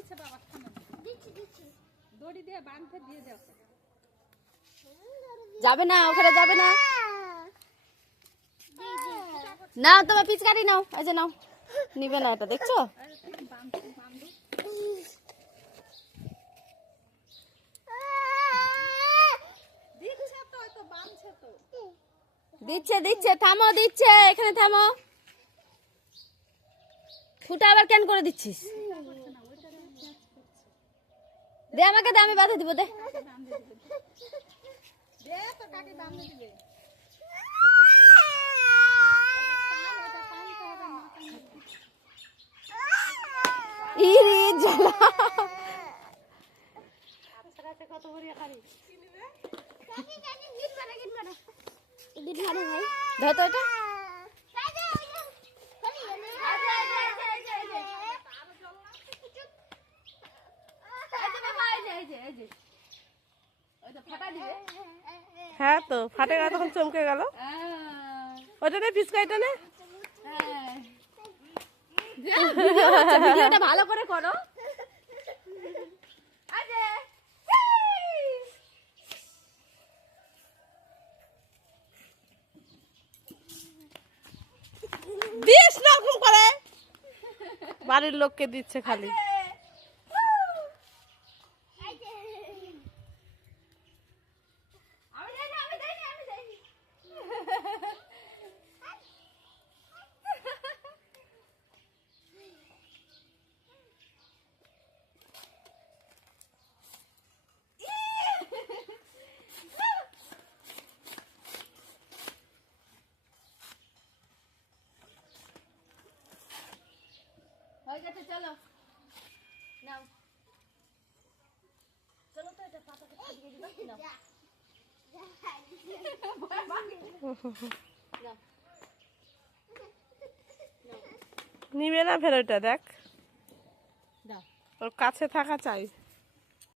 দিচ্ছে বাবা, দড়ি দিয়ে বাঁধতে দিয়ে দাও। যাবে না, ওখানে যাবে না। নাও তোমার পিচকারি নাও, এই যে নাও। নিবে না এটা, দেখছো? দিচ্ছে দিচ্ছে, থামো, দিচ্ছে, এখানে থামো। ফুটা আবার কেন করে দিচ্ছিস? দে আমাকে, দে, আমি বাঁধে দিব, দে। ইরি জ্বালা। ধর তো এটা। হ্যাঁ তো ফাটে গেল, তখন চমকে গেল। ওটা নে, পিচকারিটা নে। ভিডিওটা ভালো করে করো। দিস না ওরকম করে, বাড়ির লোককে দিচ্ছে খালি। হয়ে গেছে, চলো নাও। চলো তো, এটা পাতাকে দিয়ে দিবা। নাও। নিবে না ফের ওইটা, দেখ দাও। ওর কাছে থাকা চাই।